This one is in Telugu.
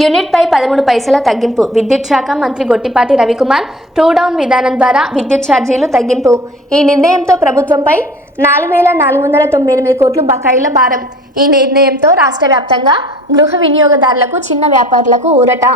యూనిట్ పై 13 పైసల తగ్గింపు. విద్యుత్ శాఖ మంత్రి గొట్టిపాటి రవికుమార్ ట్రూ డౌన్ విధానం ద్వారా విద్యుత్ ఛార్జీలు తగ్గింపు. ఈ నిర్ణయంతో ప్రభుత్వంపై 4,498 కోట్ల బకాయిల భారం. ఈ నిర్ణయంతో రాష్ట్ర వ్యాప్తంగా గృహ వినియోగదారులకు, చిన్న వ్యాపారులకు ఊరట.